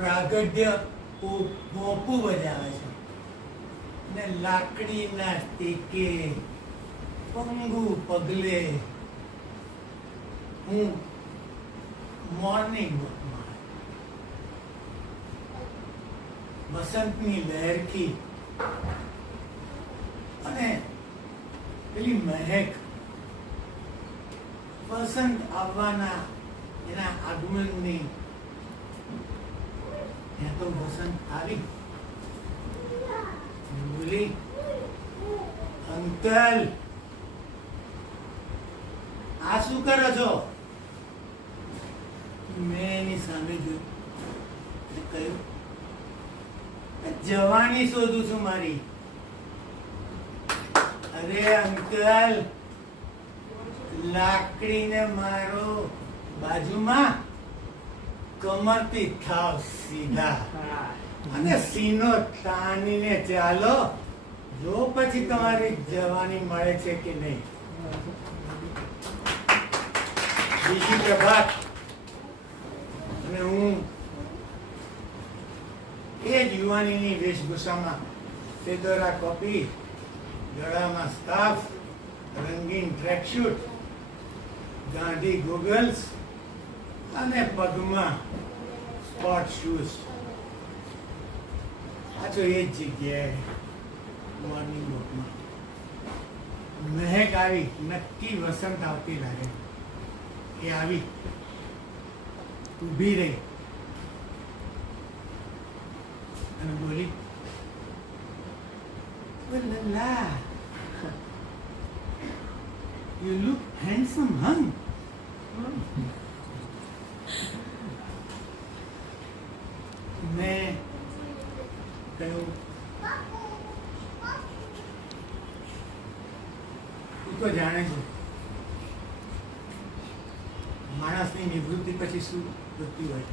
પ્રાગટ્ય પોપું બજાવે છે ને લાકડીના ટેકે પંગુ પગલે હું મોર્નિંગ વોકમાં વસંતની લહેરખી અને પેલી મહેક વસંત આવવાના એના આગમનની ત્યાં તો વસંત આવી બોલી, અંકલ આ શું કરો છો? મેં એની સામે જોયું, કહ્યું જવાની શોધું છું મારી. અરે અંકલ, લાકડીને મારો બાજુમાં, કમરથી થાવ સીધા અને સીનો તાણીને ચાલો, જો પછી તમારી જવાની મળે છે કે નહીં. બીજી પ્રભાત અને હું એ જ યુવાનીની વેશભૂષામાં, ફેદોરા કોપી, ગળામાં સ્કાર્ફ, રંગીન ટ્રેકશૂટ, ગાંધી ગોગલ્સ અને પગમાં સ્પોર્ટ શૂઝ. પાછો એ જ જગ્યાએ મોર્નિંગ વોકમાં મહેક આવી. નક્કી વસંત આવતી લાગે. એ આવી, ઊભી રહી અને બોલી, "Lala, you look handsome, huh?" મેં કહ્યું, તું તો જાણે છે માણસની નિવૃત્તિ પછી શું થતું હોય.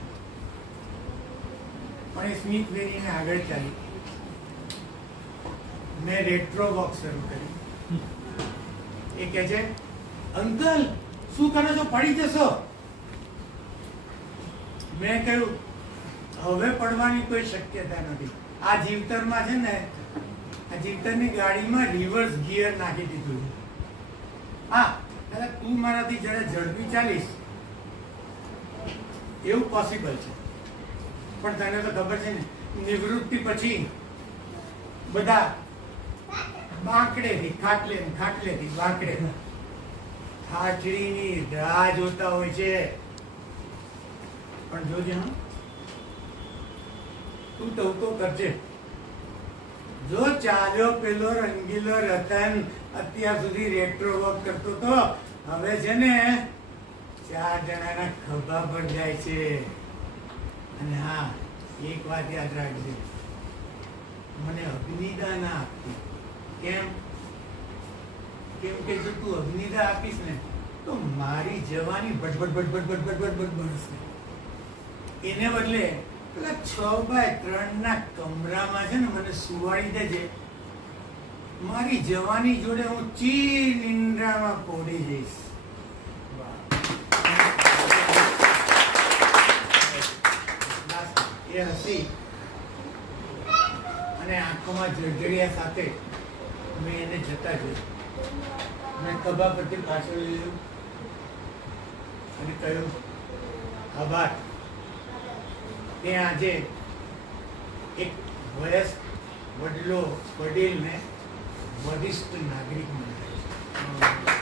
પણ એ સ્મિત વેરીને આગળ ચાલી. મેં રેટ્રો વોક શરૂ કરી. એ કહે છે, અંકલ શું કરો છો? પડી જશો. મેં કહ્યું, હવે પડવાની કોઈ શક્યતા નથી. આ જીવતરમાં છે ને, આ જીવતરની ગાડીમાં રિવર્સ ગિયર નાખી દીધું છે. હા, એટલે તું મારાથી જયારે ઝડપી ચાલીશ એવું પોસિબલ છે, પણ તને તો ખબર છે ને, નિવૃત્તિ પછી બધા બાંકડેથી ખાટલેથી બાંકડે થાચડીની રાહ જોતા હોય છે. પણ જોજે, હા, તું તો કરજે. જો ચાલ્યો પેલો રંગીલો રતન અત્યાર સુધી રેટ્રો વોક કરતો તો, હવે છે ને 4 જણાના ખભા પર જાય છે. અને હા, એક વાત યાદ રાખજે, મને અગ્નિદા ના આપતી. કેમ કે જો તું અગ્નિદા આપીશ ને તો મારી જવાની ભટભટ બનશે. એને બદલે પેલા 6x3 ના કમરામાં છે ને મને સુવાડી દેજે. મારી જવાની જોડે હું ચીર નિંદ્રામાં પોડી જઈશ. એ હસી અને આંખોમાં જળજળિયા સાથે મેં એને જતા જોયું. મેં ખભા પરથી પાછળ લીધું અને કહ્યું, આભાર. તે આજે એક વયસ્ક વડીલ ને વરિષ્ઠ નાગરિક મળે છે.